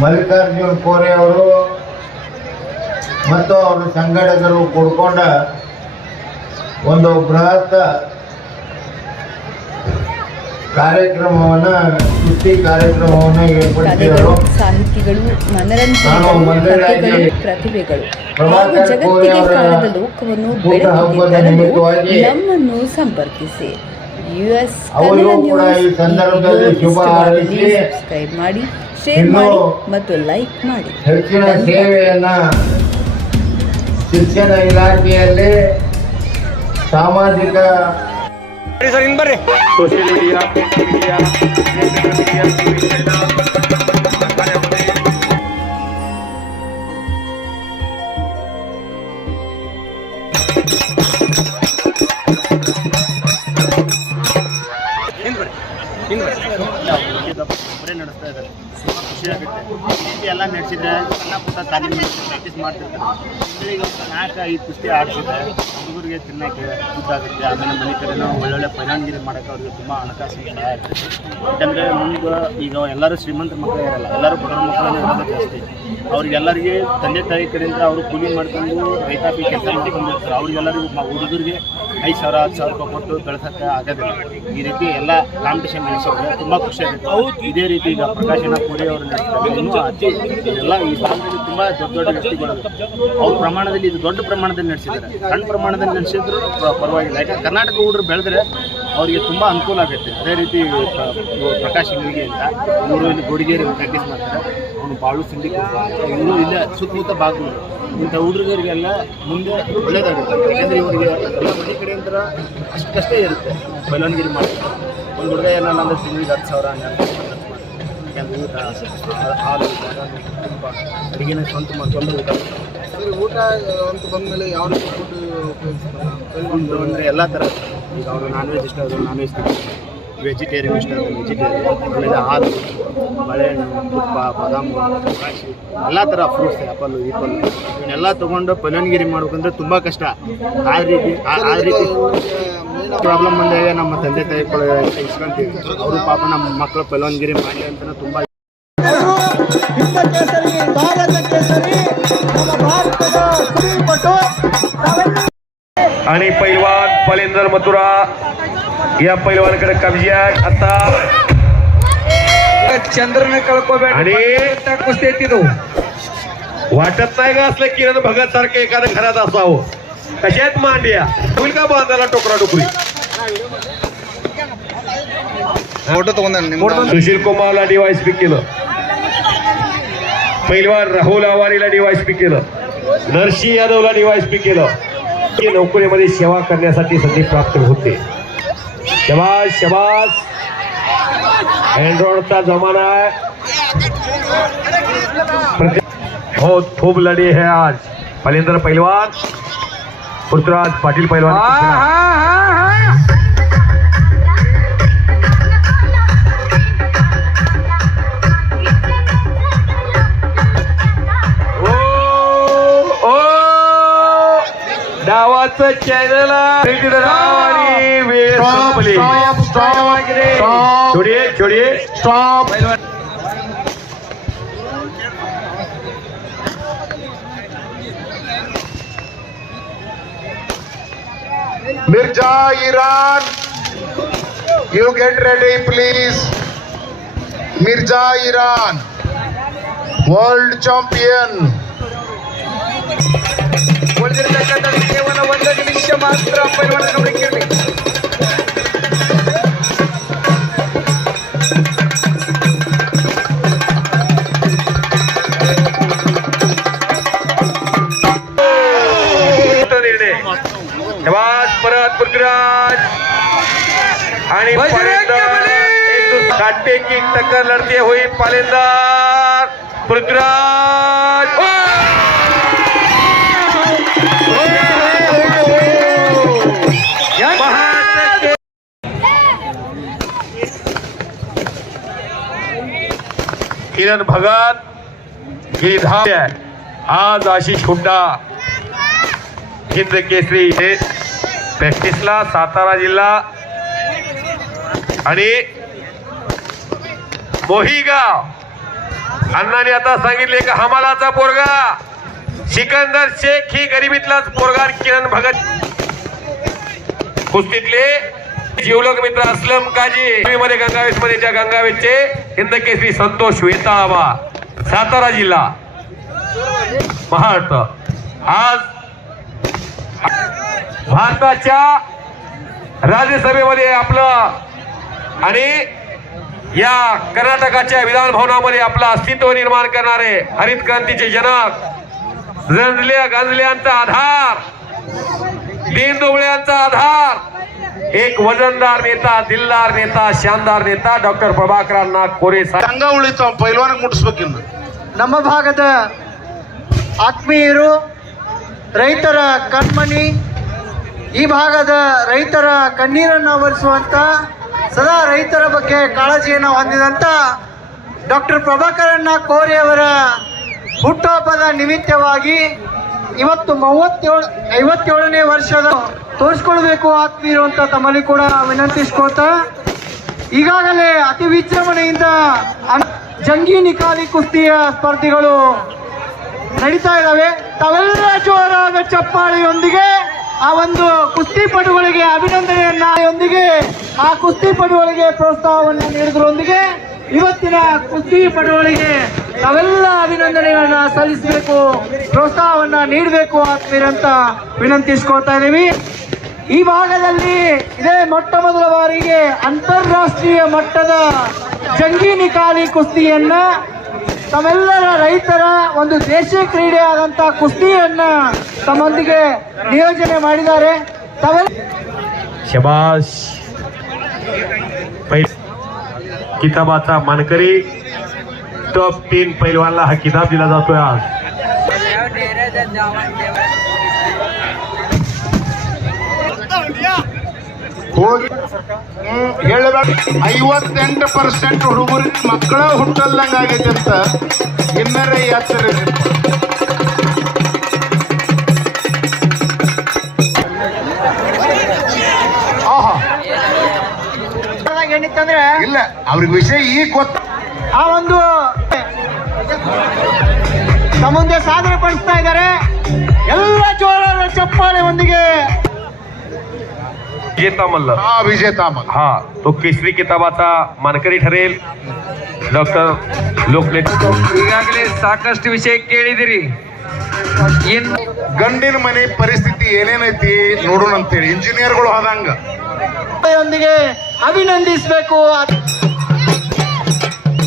ಮಲ್ಲಿಕಾರ್ಜುನ್ ಕೋರೆ ಅವರು ಮತ್ತು ಅವರ ಸಂಘಟಕರು ಕೂಡಿಕೊಂಡ ಒಂದು ಬೃಹತ್ ಕಾರ್ಯಕ್ರಮವನ್ನು ಸುದ್ದಿ ಕಾರ್ಯಕ್ರಮವನ್ನು ಏರ್ಪಡಿಸಿದರು. ಸಾಹಿತಿಗಳು, ಮನರಂಜನೆ ಪ್ರತಿಭೆಗಳು ಹಾಗೂ ಜಗತ್ತಿಗೆ ಕಾಣದ ಲೋಕವನ್ನು ಬೆಳಕಿಗೆ ನಮ್ಮನ್ನು ಸಂಪರ್ಕಿಸಿ. US ಕನ್ನಡ ನ್ಯೂಸ್ ಸಬ್ಸ್ಕ್ರೈಬ್ ಮಾಡಿ, ಶೇರ್ ಮಾಡಿ ಮತ್ತು ಲೈಕ್ ಮಾಡಿ. ಹೆಚ್ಚಿನ ಸೇವೆಯನ್ನ ಶಿಕ್ಷಣ ಇಲಾಖೆಯಲ್ಲಿ ಸಾಮಾಜಿಕ ಸೋಷಿಯಲ್ ಮೀಡಿಯಾ ಒಬ್ಬರೇ ನಡೆಸ್ತಾ ಇದ್ದಾರೆ. ತುಂಬ ಖುಷಿ ಆಗುತ್ತೆ. ಕುಸ್ತಿ ಎಲ್ಲ ನಡೆಸಿದ್ರೆ ಸಣ್ಣ ಪುಟ್ಟ ತಾಲೀಮು ಪ್ರಾಕ್ಟೀಸ್ ಮಾಡ್ತಿರ್ತಾರೆ. ತಿಂಗಳಿಗೆ 4-5 ಕುಸ್ತಿ ಆಡಿಸಿದ್ರೆ ಹುಡುಗರಿಗೆ ತಿನ್ನೋಕ್ಕೆ ದುಡ್ಡಾಗುತ್ತೆ. ಆಮೇಲೆ ಮನೆ ಕಡೆನೂ ಒಳ್ಳೊಳ್ಳೆ ಫೈನಾನ್ಗಿರಿ ಮಾಡೋಕ್ಕೆ ಅವ್ರಿಗೆ ತುಂಬ ಹಣಕಾಸಿನ ಸಹಾಯ ಆಗ್ತದೆ. ಯಾಕಂದರೆ ಮುಂದೆ ಈಗ ಎಲ್ಲರೂ ಶ್ರೀಮಂತರ ಮಕ್ಕಳು ಇರಲ್ಲ, ಎಲ್ಲರೂ ಬಡವರ ಮಕ್ಕಳನ್ನೇ ಇರೋದು ಜಾಸ್ತಿ. ಅವ್ರಿಗೆಲ್ಲರಿಗೆ ತಂದೆ ತಾಯಿ ಕಡೆಯಿಂದ ಅವರು ಕೂಲಿ ಮಾಡ್ಕೊಂಡು ರೈತಾಪಿ ಕೆಲಸ ಮಾಡ್ಕೊಂಡಿರ್ತಾರೆ. ಅವ್ರಿಗೆಲ್ಲರಿಗೂ ಹುಡುಗರಿಗೆ 5,000 10,000 ರೂಪಾಯಿ ಕೊಟ್ಟು ಬೆಳೆಸೋಕ್ಕೆ ಆಗೋದಿಲ್ಲ. ಈ ರೀತಿ ಎಲ್ಲ ಕಾಂಪಿಟೇಷನ್ ನಡೆಸಿದ್ರೆ ತುಂಬ ಖುಷಿ ಆಗುತ್ತೆ. ಇದೇ ರೀತಿ ಈಗ ಪ್ರಕಾಶನ ಕೋರೆ ಅವರು ನಡೆಸ್ತಾರೆ. ಇನ್ನೂ ಅತಿ ಎಲ್ಲ ಈ ಭಾಗದಲ್ಲಿ ತುಂಬ ದೊಡ್ಡ ದೊಡ್ಡ ವ್ಯಕ್ತಿಗಳು ಅವ್ರ ಪ್ರಮಾಣದಲ್ಲಿ ಇದು ದೊಡ್ಡ ಪ್ರಮಾಣದಲ್ಲಿ ನಡೆಸಿದ್ದಾರೆ. ಸಣ್ಣ ಪ್ರಮಾಣದಲ್ಲಿ ನಡೆಸಿದ್ರು ಪರವಾಗಿಲ್ಲ. ಯಾಕಂದ್ರೆ ಕರ್ನಾಟಕ ಹುಡುಗರು ಬೆಳೆದ್ರೆ ಅವರಿಗೆ ತುಂಬ ಅನುಕೂಲ ಆಗುತ್ತೆ. ಅದೇ ರೀತಿ ಪ್ರಕಾಶ್ ಇಂಗಿಗೆ ಅಂತ ಇವರು ಇಲ್ಲಿ ಗೋಡಿಗೇರಿ ಪ್ರಾಕ್ಟೀಸ್ ಮಾಡ್ತಾರೆ. ಅವನು ಬಾಳು ಸಿಂಡಿ ಇವರು ಇಲ್ಲ ಸುತ್ತಮುತ್ತ ಭಾಗಗಳು ಇಂಥ ಹುಡುಗರಿಗೆಲ್ಲ ಮುಂದೆ ಒಳ್ಳೇದಾಗುತ್ತೆ. ಯಾಕೆಂದರೆ ಇವರಿಗೆ ಎಲ್ಲ ಮನೆ ಕಡೆ ಅಂತ ಅಷ್ಟೇ ಇರುತ್ತೆ. ಬೈಲನ್ಗಿರಿ ಮಾಡ್ತಾರೆ. ಒಂದು ಹುಡುಗ ಏನಲ್ಲ ಅಂದರೆ ತಿಂಗಳಿಗೆ 10,000 ಯಾಕೆಂದರೆ ಊಟ ಹಾಲು ತುಂಬ ಅಡುಗೆನ ಸ್ವಂತ ಮಾಡ್ಕೊಂಡು ಊಟ ಅಂತ ಬಂದಮೇಲೆ ಯಾವ ರೀತಿ ಫುಡ್ ಅಂದರೆ ಎಲ್ಲ ಥರ. ಈಗ ಅವರು ನಾನ್ ವೆಜ್ ಇಷ್ಟ ಆದರೂ ನಾನ್ ವೆಜ್ ತಿಂತಾರೆ, ವೆಜಿಟೇರಿಯನ್ ಇಷ್ಟ ಆದರೆ ವೆಜಿಟೇರಿಯನ್, ಆಮೇಲೆ ಹಾಲು, ಬಾಳೆಹಣ್ಣು, ತುಪ್ಪ, ಬಾದಾಮಿ, ದ್ರಾಕ್ಷಿ ಎಲ್ಲ ಥರ ಫ್ರೂಟ್ಸ್, ಆ್ಯಪಲ್ಲು ಇವನ್ನೆಲ್ಲ ತೊಗೊಂಡು ಪಲನ್ಗಿರಿ ಮಾಡ್ಬೇಕಂದ್ರೆ ತುಂಬ ಕಷ್ಟ. ಆ ರೀತಿ ಪ್ರಾಬ್ಲಮ್ ಬಂದಾಗ ನಮ್ಮ ತಂದೆ ತಾಯಿ ಇಸ್ಕೊಂತೀವಿ. ಅವರು ಪಾಪ ನಮ್ಮ ಮಕ್ಕಳು ಪಲನ್ಗಿರಿ ಮಾಡಲಿ ಅಂತ ತುಂಬ आणि पैलवान पलेंदर मथुरा या पैलवानकडे कब्जा आता चंद्रन कळकोबेट आणि कुस्ती तिथं वाटत नाही का असलं किरण भगत सारखं एखादं घरात असावं. कशात मांड्या होईल का बांधायला टोकरा टोकरी. सुशील कुमारला डीवायसपी केलं. पैलवान राहुल आवारीला डीवायसपी केलं. नरसिंह यादवला डीवायसपी केलं. नोकरीमध्ये सेवा करण्यासाठी संधी प्राप्त होते. शबाश शबाश. अँड्रॉइडचा जमाना आहे. बहुत खूब लढे है आज. पलेंदर पैलवान, पृथ्वीराज पाटील पैलवान. डावाचं चॅनल छोडिये छोडिये stop. Mirza Iran, you get ready please. Mirza Iran, world champion. ಕೇವಲ ಒಂದು ನಿಮಿಷ ಮಾತ್ರ ಪೈಲ್ವಾನ ನೋಡಿಕೊಳ್ಳಿ. परत पृथ्वीराज आणि काटे की टक्कर लढते हुई पालेंदर पृथ्वीराज. किरण भगत गिरधाम आज आशिष हुड्डा हिंद केसरी प्रॅक्टिसला सातारा जिल्हा आणि मोहीगाव अण्णाने आता सांगितले का हमालाचा पोरगा सिकंदर शेख ही गरिबीतलाच पोरगा किरण भगत कुस्तीतले जीवलग मित्र असलम काजी मध्ये गंगावेश मध्ये त्या गंगावेशचे हिंद केसरी संतोष वेताळावा सातारा जिल्हा महाराष्ट्र आज भारताच्या राज्यसभेमध्ये आपलं आणि या कर्नाटकाच्या विधान भवनामध्ये आपलं अस्तित्व निर्माण करणारे हरित क्रांतीचे जनक गांजलेंचा आधार दीनदुबळ्यांचा आधार एक वजनदार नेता दिलदार नेता शानदार नेता डॉक्टर प्रभाकरಣ್ಣ ಕೋರೆ ಸಂಘ ಉಳಿತಾವ ಪೈಲ್ವಾನ ಮುಟ್ಟಿಸ್ಬೇಕಿನ್ನು ನಮ್ಮ ಭಾಗದ ಆತ್ಮೀಯರು ರೈತರ ಕಣ್ಮಣಿ ಈ ಭಾಗದ ರೈತರ ಕಣ್ಣೀರನ್ನು ಒರೆಸುವಂತ ಸದಾ ರೈತರ ಬಗ್ಗೆ ಕಾಳಜಿಯನ್ನು ಹೊಂದಿದಂತ ಡಾಕ್ಟರ್ ಪ್ರಭಾಕರಣ್ಣ ಕೋರೆ ಅವರ ಹುಟ್ಟುಹಬ್ಬದ ನಿಮಿತ್ತವಾಗಿ ಇವತ್ತು 57ನೇ ವರ್ಷದ ತೋರಿಸ್ಕೊಳ್ಬೇಕು ಆತ್ಮೀಯರು ಅಂತ ತಮ್ಮಲ್ಲಿ ಕೂಡ ವಿನಂತಿಸ್ಕೋತಾ ಈಗಾಗಲೇ ಅತಿ ವಿಜೃಂಭಣೆಯಿಂದ ಜಂಗಿ ನಿಕಾಲಿ ಕುಸ್ತಿಯ ಸ್ಪರ್ಧೆಗಳು ನಡೀತಾ ಇದ್ದಾವೆ. ತಾವೆಲ್ಲ ಜೋರಾದ ಚಪ್ಪಾಳೆಯೊಂದಿಗೆ ಆ ಒಂದು ಕುಸ್ತಿಪಟುಗಳಿಗೆ ಅಭಿನಂದನೆಯೊಂದಿಗೆ ಆ ಕುಸ್ತಿಪಟುಗಳಿಗೆ ಪ್ರೋತ್ಸಾಹವನ್ನು ನೀಡುವುದರೊಂದಿಗೆ ಇವತ್ತಿನ ಕುಸ್ತಿಪಟುಗಳಿಗೆ ತಾವೆಲ್ಲ ಅಭಿನಂದನೆಗಳನ್ನ ಸಲ್ಲಿಸಬೇಕು, ಪ್ರೋತ್ಸಾಹವನ್ನ ನೀಡಬೇಕು ಆತ್ಮೀಯರಂತ ವಿನಂತಿಸ್ಕೊಳ್ತಾ ಇದ್ದೀವಿ. ಈ ಭಾಗದಲ್ಲಿ ಇದೇ ಮೊಟ್ಟ ಮೊದಲ ಬಾರಿಗೆ ಅಂತಾರಾಷ್ಟ್ರೀಯ ಮಟ್ಟದ ಜಂಗಿ ನಿಕಾಲಿ ಕುಸ್ತಿಯನ್ನ ತಮ್ಮೆಲ್ಲರ ರೈತರ ಒಂದು ದೇಶೀಯ ಕ್ರೀಡೆ ಆದಂತ ಕುಸ್ತಿಯನ್ನ ತಮ್ಮೊಂದಿಗೆ ನಿಯೋಜನೆ ಮಾಡಿದ್ದಾರೆ. शबाश किताबाचा मानकरी टॉप 3 पैलवानला हा किताब दिला जातोय आज. ಹೋಗಿ ಹೇಳಬೇಕು 58% ಹುಡುಗರು ಮಕ್ಕಳ ಹುಟ್ಟಲ್ದಂಗ ಆಗೈತೆ ಅಂತ ಇನ್ನರೇ ಯಾತ್ರೆ ಏನಿತ್ತಂದ್ರೆ ಇಲ್ಲ ಅವ್ರಿಗೆ ವಿಷಯ ಈಗ ಗೊತ್ತ ಆ ಒಂದು ಮುಂದೆ ಸಾಧನೆ ಪಡಿಸ್ತಾ ಇದ್ದಾರೆ. ಎಲ್ಲ ಜೋರಾದ ಚಪ್ಪಾಳೆ ಒಂದಿಗೆ विजेता मल्ल विजेता मग हा तो केसरी किताबाचा मानकरी ठरेल डॉक्टर लोकनेते. ಈಗಾಗಲೇ ಸಾಕಷ್ಟು ವಿಷಯ ಕೇಳಿದಿರಿ. ಇನ್ನು ಗಂಡಿನ ಮನೆ ಪರಿಸ್ಥಿತಿ ಏನೇನೈತಿ ನೋಡೋಣ ಅಂತೇಳಿ ಇಂಜಿನಿಯರ್ಗಳು ಆದಂಗ ಒಂದಿಗೆ ಅಭಿನಂದಿಸಬೇಕು.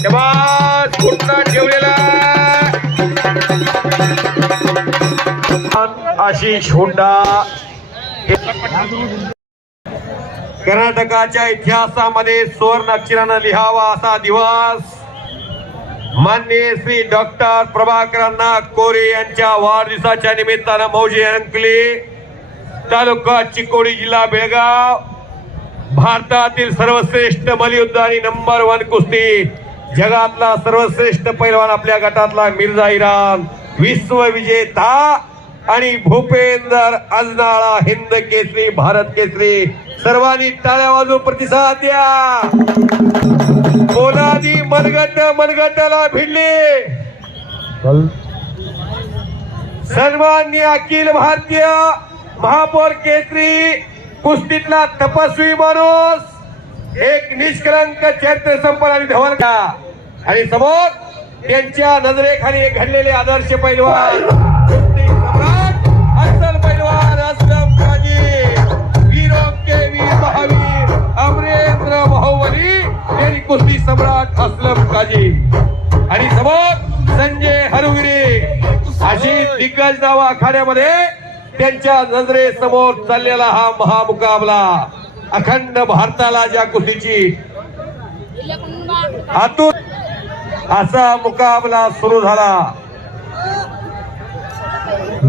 शबाश कुठला ठेवलेला आशिष हुंडा. कर्नाटकाच्या इतिहासामध्ये सुवर्ण अक्षरानं लिहावा असा दिवस माननीय श्री डॉक्टर प्रभाकरण्ಣ ಕೋರೆ यांच्या वाढदिवसाच्या निमित्तानं मौजे अंकली तालुका चिकोडी जिल्हा बेळगाव भारतातील सर्वश्रेष्ठ मल्लयुद्ध आणि नंबर 1 कुस्ती जगातला सर्वश्रेष्ठ पैलवान आपल्या गटातला मिर्झा इरान विश्व विजेता आणि भूपेंदर अजनाळा हिंद केसरी भारत केसरी. सर्वांनी टाळ्या वाजवून प्रतिसाद द्या. पोलादी मनगटाला भिडले. सन्माननीय अखिल भारतीय महापौर केसरी कुस्तीतला तपस्वी माणूस एक निष्कलंक चरित्र संपन्न आणि धवलका आणि समोर त्यांच्या नजरेखाली घडलेले आदर्श पैलवान असल पैलवान असलम काजी वीरों के वीर महावीर अमरेंद्र बाहुबली यांनी कुस्ती सम्राट असलम काजी आणि समोर संजय हरुगिरी अशी दिग्गज नाव आखाड्यामध्ये त्यांच्या नजरेसमोर चाललेला हा महामुकाबला अखंड भारताला ज्या कुस्तीची आतून असा मुकाबला सुरू झाला.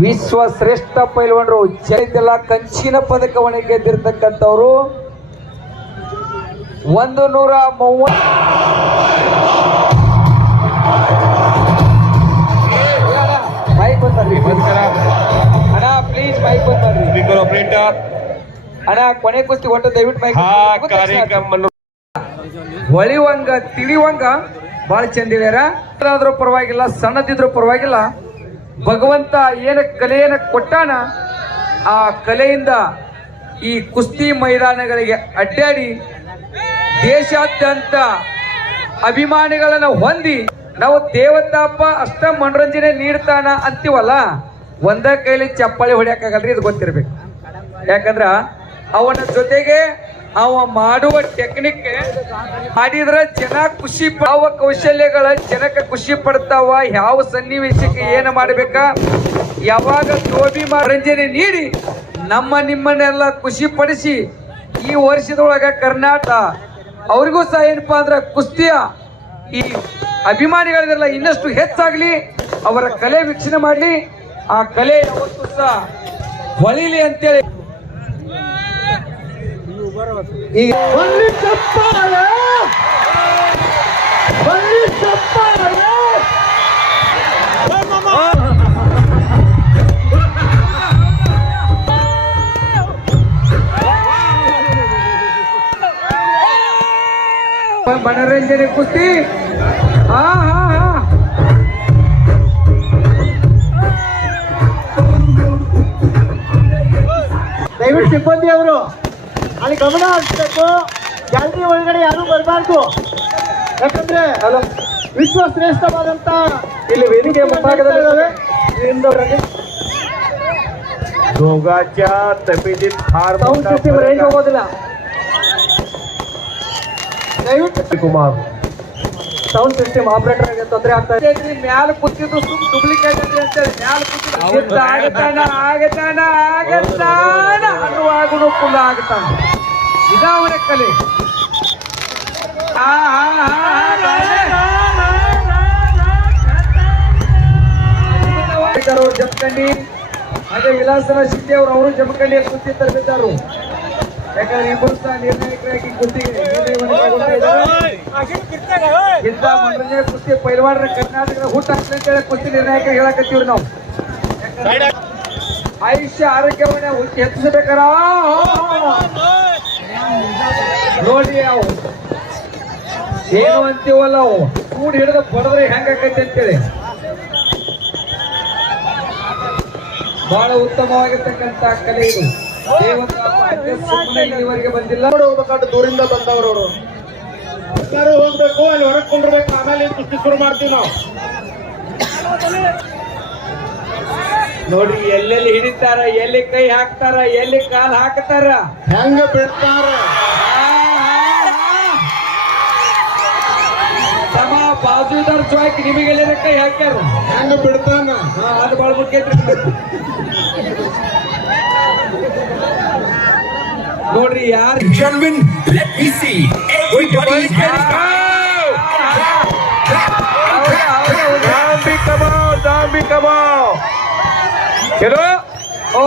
ವಿಶ್ವಶ್ರೇಷ್ಠ ಪೈಲ್ವಾನರು ಚೈತ್ಯಲ ಕಂಚಿನ ಪದಕವನ್ನು ಗೆದ್ದಿರ್ತಕ್ಕಂಥವ್ರು 130 ಮೈಕ್ ಬಂದ್ರಿ ಅಣ್ಣ ಪ್ಲೀಸ್ ಮೈಕ್ ಬಂದ್ರಿ स्पीकर ऑपरेटर ಅಣ್ಣ ಕೊನೆ ಕುಸ್ತಿ ಹೊಂಟ ದಯವಿಟ್ಟು ಮೈಕ್ हा कार्यक्रम ಹೊಳಿವಂಗ ತಿಳಿವಂಗ ಬಹಳ ಚಂದ ಹೇಳ್ಯಾರ. ಆದ್ರೂ ಪರವಾಗಿಲ್ಲ, ಸಣ್ಣದಿದ್ರು ಪರವಾಗಿಲ್ಲ, ಭಗವಂತ ಏನ ಕಲೆಯನ್ನು ಕೊಟ್ಟಾನ ಆ ಕಲೆಯಿಂದ ಈ ಕುಸ್ತಿ ಮೈದಾನಗಳಿಗೆ ಅಡ್ಡಾಡಿ ದೇಶಾದ್ಯಂತ ಅಭಿಮಾನಿಗಳನ್ನ ಹೊಂದಿ ನಾವು ದೇವತಾಪ ಅಷ್ಟ ಮನೋರಂಜನೆ ನೀಡ್ತಾನ ಅಂತೀವಲ್ಲ, ಒಂದ ಕೈಲಿ ಚಪ್ಪಾಳಿ ಹೊಡ್ಯಾಕಾಗಲ್ರಿ, ಇದು ಗೊತ್ತಿರ್ಬೇಕು. ಯಾಕಂದ್ರ ಅವನ ಜೊತೆಗೆ ಅವ ಮಾಡುವ ಟೆಕ್ನಿಕ್ ಮಾಡಿದ್ರ ಜನ ಖುಷಿ ಯಾವ ಕೌಶಲ್ಯಗಳ ಜನಕ್ಕೆ ಖುಷಿ ಪಡ್ತಾವ, ಯಾವ ಸನ್ನಿವೇಶಕ್ಕೆ ಏನು ಮಾಡ್ಬೇಕ, ಯಾವಾಗ ಜೋಬಿ ಮನರಂಜನೆ ನೀಡಿ ನಿಮ್ಮನ್ನೆಲ್ಲ ಖುಷಿ ಪಡಿಸಿ ಈ ವರ್ಷದೊಳಗ ಕರ್ನಾಟಕ ಅವ್ರಿಗೂ ಸಹ ಏನಪ್ಪಾ ಅಂದ್ರ ಕುಸ್ತಿಯ ಈ ಅಭಿಮಾನಿಗಳಿಗೆಲ್ಲ ಇನ್ನಷ್ಟು ಹೆಚ್ಚಾಗ್ಲಿ, ಅವರ ಕಲೆ ವೀಕ್ಷಣೆ ಮಾಡ್ಲಿ, ಆ ಕಲೆ ಯಾವತ್ತೂ ಸಹ ಹೊಳಿಲಿ ಅಂತೇಳಿ ಈಗ ಬನ್ನಿ ಚಪ್ಪಾಳೆ, ಬನ್ನಿ ಚಪ್ಪಾಳೆ. ಮನೋರಂಜನೆ ಕುಸ್ತಿ. ಹಾ ಹಾ ಹಾ ದಯವಿಟ್ಟು ಸಿಬ್ಬಂದಿ ಅವರು ಅಲ್ಲಿ ಗಮನ ಹರಿಸಬೇಕು. ಗ್ಯಾಲರಿ ಒಳಗಡೆ ಯಾರು ಬರಬಾರ್ದು. ಯಾಕಂದ್ರೆ ವಿಶ್ವ ಶ್ರೇಷ್ಠವಾದಂತ ಇಲ್ಲಿ ವೇದಿಕೆ ಮುಂಭಾಗದಲ್ಲಿ दोघांच्या तब्येतीत फार ಸೌಂಡ್ ಸಿಸ್ಟಮ್ ರೇಂಜ್ ಹೋಗೋದಿಲ್ಲ. ದಯವಿಟ್ಟು कुमार ಸೌಂಡ್ ಸಿಸ್ಟಮ್ ಆಪರೇಟರ್ ತೊಂದರೆ ಆಗ್ತಾ ಇದೆ. ಮ್ಯಾಲ ಕೂತಿದ್ದು ಸುಮ್ ಡೂಪ್ಲಿಕೇಟ್ ಅಂತೇಳಿ ಮ್ಯಾಲ ಕೂತಿದ್ದು ಆಗತಾನ ಅನ್ನುವಾಗೂ ಫುಲ್ ಆಗತಾನ. ಇದಾವಣ ಕಲೆ. ಅವ್ರು ಜಮಖಂಡಿ, ಅದೇ ವಿಲಾಸನ ಶಿಂದೆ ಅವರು ಜಮಖಂಡಿ ಕುಸ್ತಿ ತರಬಿದ್ದಾರು. ಯಾಕಂದ್ರೆ ಇಬ್ಬರು ಸಹ ನಿರ್ಣಾಯಕರಾಗಿ ಕುಸ್ತಿಗೆ ನಿರ್ಣಯವನ್ನು ಕೈಗೊಳ್ತಾ ಇದ್ದಾರೆ. ಇಂಥ ಮನೋರಂಜನೆ ಕುಸ್ತಿ ಪೈಲ್ವಾನರ ಕರ್ನಾಟಕದ ಹುಟ್ಟು ಹಾಕ್ಲಿ ಅಂತೇಳಿ ಕುಸ್ತಿ ನಿರ್ಣಾಯಕರು ಹೇಳಕತ್ತೀವ್ರಿ ನಾವು. ಆಯುಷ್ಯ ಆರೋಗ್ಯವನ್ನ ಹೆಚ್ಚಿಸಬೇಕಾರ ನೋಡಿ ಅವು ಏನು ಅಂತೀವಲ್ಲ, ಅವು ಕೂಡಿ ಹಿಡಿದು ಬಡದ್ರೆ ಹೆಂಗಾಕೈತಿ ಅಂತೇಳಿ ಬಹಳ ಉತ್ತಮವಾಗಿರ್ತಕ್ಕಂಥ ಕಲೆ ಇದು. ಇಲ್ಲಿವರೆಗೆ ಬಂದಿಲ್ಲ. ಹೋಗ್ಬೇಕಾದ್ರೆ ದೂರಿಂದ ಬಂದವರು ಅವರು ಎಲ್ಲರೂ ಹೋಗ್ಬೇಕು, ಅಲ್ಲಿ ಹೊರಗೆ ಕೊಂಡಿರ್ಬೇಕು, ಆಮೇಲೆ ಕುಸ್ತಿ ಶುರು ಮಾಡ್ತೀವಿ ನಾವು. ನೋಡ್ರಿ ಎಲ್ಲೆಲ್ಲಿ ಹಿಡಿತಾರ, ಎಲ್ಲಿ ಕೈ ಹಾಕ್ತಾರ, ಎಲ್ಲಿ ಕಾಲ್ ಹಾಕ್ತಾರ, ಹೆಂಗ ಬಿಡ್ತಾರ. ತಮ್ಮ ಬಾಜುದಾರ ಚಾಯ್ಕ್ ನಿಮಗೆಲ್ಲ ಕೈ ಹಾಕ್ಯಾರ, ಹೆಂಗ ಬಿಡ್ತಾನ. ಅದು ಬಹಳ ಮುಖ್ಯ ಐತ್ರಿ. ನೋಡ್ರಿ ಯಾರು ಚಲೋ. ಓ